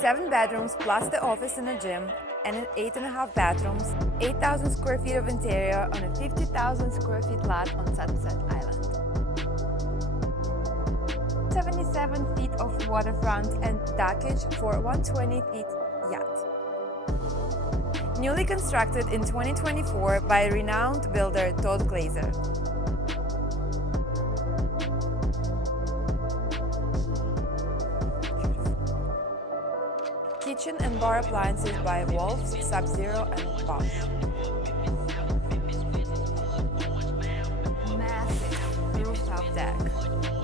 7 bedrooms plus the office and a gym, and an 8.5 bathrooms, 8,000 square feet of interior on a 50,000 square feet lot on Sunset Island. 77 feet of waterfront and dockage for a 120 feet yacht. Newly constructed in 2024 by renowned builder Todd Glazer. Kitchen and bar appliances by Wolf, Sub-Zero and Bosch. Massive rooftop deck.